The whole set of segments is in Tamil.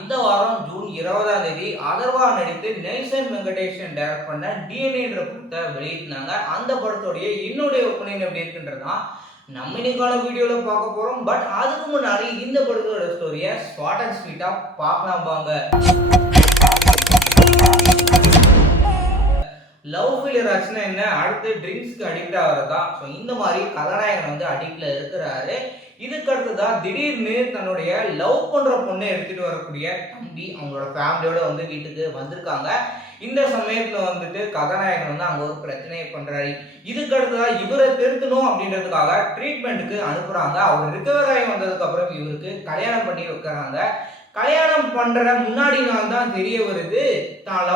இந்த வாரம் ஜூன் 20ஆம் தேதி அதர்வா நடித்து நெல்சன் வெங்கடேஷன் டைரக்ட் பண்ண டிஎன்ஏன்ற படத்தை வெளியிட்டாங்க. அந்த படத்தோடைய என்னுடைய ஒப்பீனியன் எப்படி இருக்குன்றதான் நம்ம இன்னைக்கான வீடியோல பார்க்க போறோம். பட் அதுக்கு முன்னாடி இந்த படத்தோட ஸ்டோரியை ஷார்ட் அண்ட் ஸ்வீட்டா பார்க்கலாம் வாங்க. லவ் ஃபெயிலியர் ஆச்சுன்னா என்ன, அடுத்து ட்ரிங்க்ஸ்க்கு அடிக்ட் ஆகிறதா. ஸோ இந்த மாதிரி கதாநாயகன் வந்து அடிக்ட்ல இருக்கிறாரு. இதுக்கு அடுத்ததான் திடீர்னு தன்னுடைய லவ் பண்ற பொண்ணை எடுத்துட்டு வரக்கூடிய தம்பி அவங்களோட ஃபேமிலியோட வந்து வீட்டுக்கு வந்திருக்காங்க. இந்த சமயத்துல வந்துட்டு கதாநாயகன் வந்து அங்க ஒரு பிரச்சனையை பண்றாரு. இதுக்கு அடுத்ததான் இவரை திருத்தணும் அப்படின்றதுக்காக ட்ரீட்மெண்ட்டுக்கு அனுப்புறாங்க. அவர் ரிகவர் ஆகி வந்ததுக்கு அப்புறம் இவருக்கு கல்யாணம் பண்ணி வைக்கிறாங்க. கல்யாணம் பண்ற முன்னாடி நாள் தான் தெரிய வருது தான்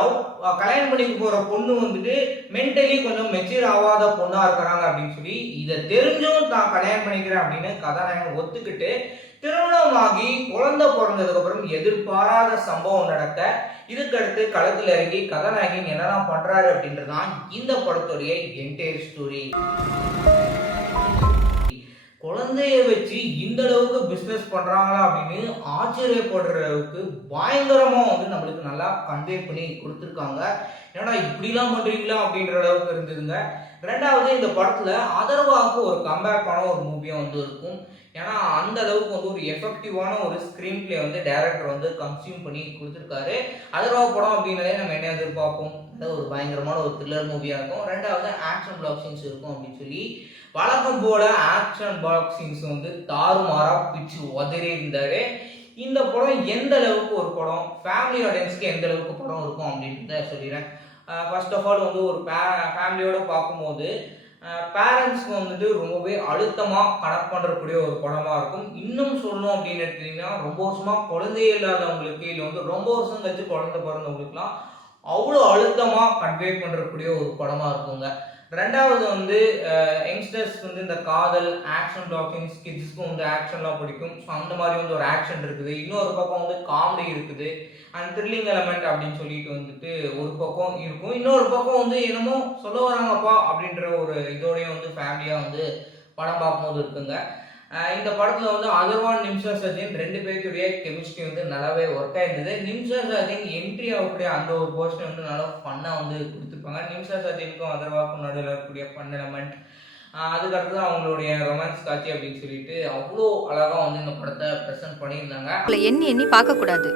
கல்யாணம் பண்ணிக்க போற பொண்ணு வந்துட்டு மென்டலி கொஞ்சம் மெச்சூர் ஆகாத பொண்ணா இருக்கிறாங்க அப்படின்னு சொல்லி இதை தெரிஞ்சும் தான் கல்யாணம் பண்ணிக்கிறேன் அப்படின்னு கதாநாயகன் ஒத்துக்கிட்டு திருமணமாகி குழந்தை பிறந்ததுக்கு அப்புறம் எதிர்பாராத சம்பவம் நடக்க இதுக்கடுத்து களத்துல இறங்கி கதாநாயகன் என்னெல்லாம் பண்றாரு அப்படின்றதான் இந்த படத்துடைய என்டையர் ஸ்டோரி. குழந்தைய வச்சு இந்த அளவுக்கு பிசினஸ் பண்றாங்களா அப்படின்னு ஆச்சரியப்படுற அளவுக்கு பயங்கரமா வந்து நம்மளுக்கு நல்லா கன்வே பண்ணி கொடுத்துருக்காங்க. ஏன்னா இப்படிலாம் பண்றீங்களா அப்படின்ற அளவுக்கு இருந்ததுங்க. ரெண்டாவது, இந்த படத்துல அதர்வாவுக்கு ஒரு கம்பேக்கான ஒரு மூவியும் வந்து இருக்கும். ஏன்னா அந்த அளவுக்கு வந்து ஒரு எஃபெக்டிவான ஒரு ஸ்கிரீன் பிளே வந்து டைரக்டர் வந்து கன்சியூம் பண்ணி கொடுத்துருக்காரு. அதர்வா படம் அப்படின்னாலே நம்ம என்ன எதிர்பார்ப்போம், ஒரு பயங்கரமான ஒரு த்ரில்லர் மூவியா இருக்கும். ரெண்டாவது ஆக்ஷன் பிளாக் சீன்ஸ் இருக்கும் அப்படின்னு சொல்லி வழக்கம் போல ஆக்ஷன் பிளாக் சீன்ஸ் வந்து தாறுமாறா பிச்சு உதறி இருந்தாரு. இந்த படம் எந்த அளவுக்கு ஒரு படம், ஃபேமிலி ஆடியன்ஸ்க்கு எந்த அளவுக்கு படம் இருக்கும் அப்படின்றத சொல்லிடுறேன். ஃபர்ஸ்ட் ஆஃப் ஆல் வந்து ஒரு ஃபேமிலியோட பார்க்கும்போது பேரண்ட்ஸ்க்கு வந்துட்டு ரொம்பவே அழுத்தமாக கனெக்ட் பண்ணுறக்கூடிய ஒரு படமாக இருக்கும். இன்னும் சொல்லணும் அப்படின்னு எடுத்தீங்கன்னா ரொம்ப வருஷமாக குழந்தையே இல்லாதவங்களுக்கு இல்லை வந்து ரொம்ப வருஷம் கழிச்சு குழந்தை பிறந்தவங்களுக்குலாம் அவ்வளோ அழுத்தமாக கன்வே பண்ணுறக்கூடிய ஒரு படமாக இருக்குங்க. ரெண்டாவது வந்து யங்ஸ்டர்ஸ்க்கு வந்து இந்த காதல் ஆக்ஷன் பிளாக்கிங், கிட்ஸ்க்கும் வந்து ஆக்ஷன்லாம் பிடிக்கும். ஸோ அந்த மாதிரி வந்து ஒரு ஆக்ஷன் இருக்குது. இன்னொரு பக்கம் வந்து காமெடி இருக்குது அண்ட் த்ரில்லிங் எலமெண்ட் அப்படின்னு சொல்லிட்டு வந்துட்டு ஒரு பக்கம் இருக்கும். இன்னொரு பக்கம் வந்து என்னமோ சொல்ல வராங்கப்பா அப்படின்ற ஒரு இதோடையும் வந்து ஃபேமிலியாக வந்து படம் பார்க்கும்போது இருக்குங்க. இந்த படத்தில் வந்து அதர்வான் நிம்ஷா சஜின் ரெண்டு பேர்த்துடைய கெமிஸ்ட்ரி வந்து நல்லாவே ஒர்க் ஆயிருந்தது. நிம்ஷா சஜின் என்ட்ரி ஆகக்கூடிய அந்த ஒரு போர்ஷன் வந்து நல்லா ஃபன்னாக வந்து கொடுத்துருப்பாங்க. நிம்ஷா சஜினுக்கும் அதர்வாக்கும் நடுவில் இருக்கக்கூடிய ஃபன் எலமெண்ட், அதுக்கடுத்து அவங்களுடைய ரொமான்ஸ் காட்சி அப்படின்னு சொல்லிட்டு அவ்வளோ அழகாக வந்து இந்த படத்தை ப்ரெசென்ட் பண்ணியிருந்தாங்க. எண்ணி எண்ணி பார்க்கக்கூடாது.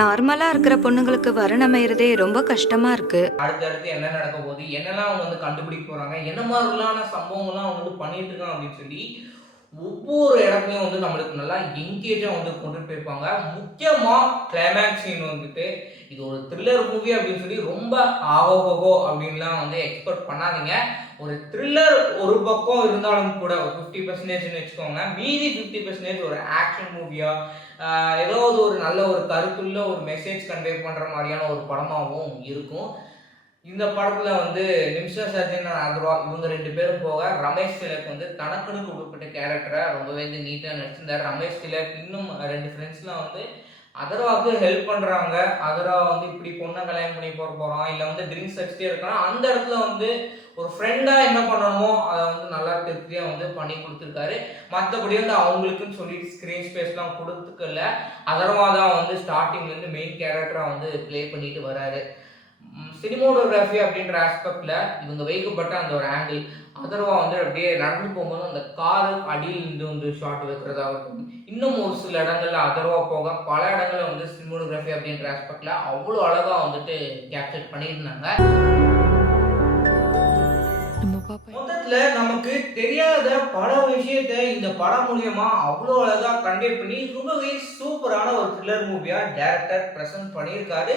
நார்மலா இருக்கிற பொண்ணுங்களுக்கு வரணம் அமையறதே ரொம்ப கஷ்டமா இருக்கு. அடுத்தடுத்து என்ன நடக்க போகுது, என்னெல்லாம் அவங்க வந்து கண்டுபிடிக்க போறாங்க, என்ன மாதிரிலான சம்பவங்கள்லாம் அவங்க வந்து பண்ணிட்டு இருக்காங்க அப்படின்னு சொல்லி ஒவ்வொரு இடத்துலையும் வந்து நம்மளுக்கு நல்லா என்கேஜா வந்து கொண்டுட்டு போயிருப்பாங்க. முக்கியமா கிளைமேக்ஸ் சீன் வந்துட்டு இது ஒரு த்ரில்லர் மூவி அப்படின்னு சொல்லி ரொம்ப ஆகோகோ அப்படின்லாம் வந்து எக்ஸ்பெக்ட் பண்ணாதீங்க. ஒரு த்ரில்லர் ஒரு பக்கம் இருந்தாலும் கூட ஒரு 50% வச்சுக்கோங்க, மீதி 50% ஒரு ஆக்ஷன் மூவியா ஏதாவது ஒரு நல்ல ஒரு கருத்துள்ள ஒரு மெசேஜ் கன்வே பண்ற மாதிரியான ஒரு படமாகவும் இருக்கும். இந்த படத்துல வந்து நிம்ஷா சஜின் அதர்வா இவங்க ரெண்டு பேரும் போக ரமேஷ் திலக் வந்து தனக்குன்னு கொடுக்கப்பட்ட கேரக்டரை ரொம்பவே வந்து நீட்டாக நடிச்சிருந்தாரு. ரமேஷ் திலக் இன்னும் ரெண்டு ஃப்ரெண்ட்ஸ்லாம் வந்து அதர்வாவுக்கு ஹெல்ப் பண்றாங்க. அதர்வா வந்து இப்படி பொண்ணை கல்யாணம் பண்ணி போறான் இல்லை வந்து ட்ரிங்க்ஸ் அடிச்சுட்டே இருக்கான், அந்த இடத்துல வந்து ஒரு ஃப்ரெண்டா என்ன பண்ணணுமோ அதை வந்து நல்லா திருப்தியா வந்து பண்ணி கொடுத்துருக்காரு. மற்றபடி வந்து அவங்களுக்குன்னு சொல்லிட்டு ஸ்கிரீன் ஸ்பேஸ்லாம் கொடுத்துக்கல. அதர்வா தான் வந்து ஸ்டார்டிங்ல இருந்து மெயின் கேரக்டரா வந்து பிளே பண்ணிட்டு வராரு. சினிமோட்டோகிராஃபி அப்படின்ற ஆஸ்பெக்ட்ல இவங்க வைக்கப்பட்ட அந்த ஒரு ஆங்கிள், அதர்வா வந்து அப்படியே நடந்து போகும்போது அந்த காரு அடியில் இருந்து வந்து ஷாட் வைக்கிறதாகட்டும், இன்னும் ஒரு சில இடங்கள்ல அதர்வா போக பல இடங்கள்ல வந்து சினிமோட்டோகிராஃபி அப்படின்ற ஆஸ்பெக்ட்ல அவ்வளோ அழகா வந்துட்டு கேப்சர் பண்ணியிருந்தாங்க. மொத்தத்துல நமக்கு தெரியாத பல விஷயத்த இந்த படம் மூலியமா அவ்வளோ அழகா கன்வே பண்ணி ரொம்பவே சூப்பரான ஒரு த்ரில்லர் மூவியா டைரக்டர் பிரசன்ட் பண்ணியிருக்காரு.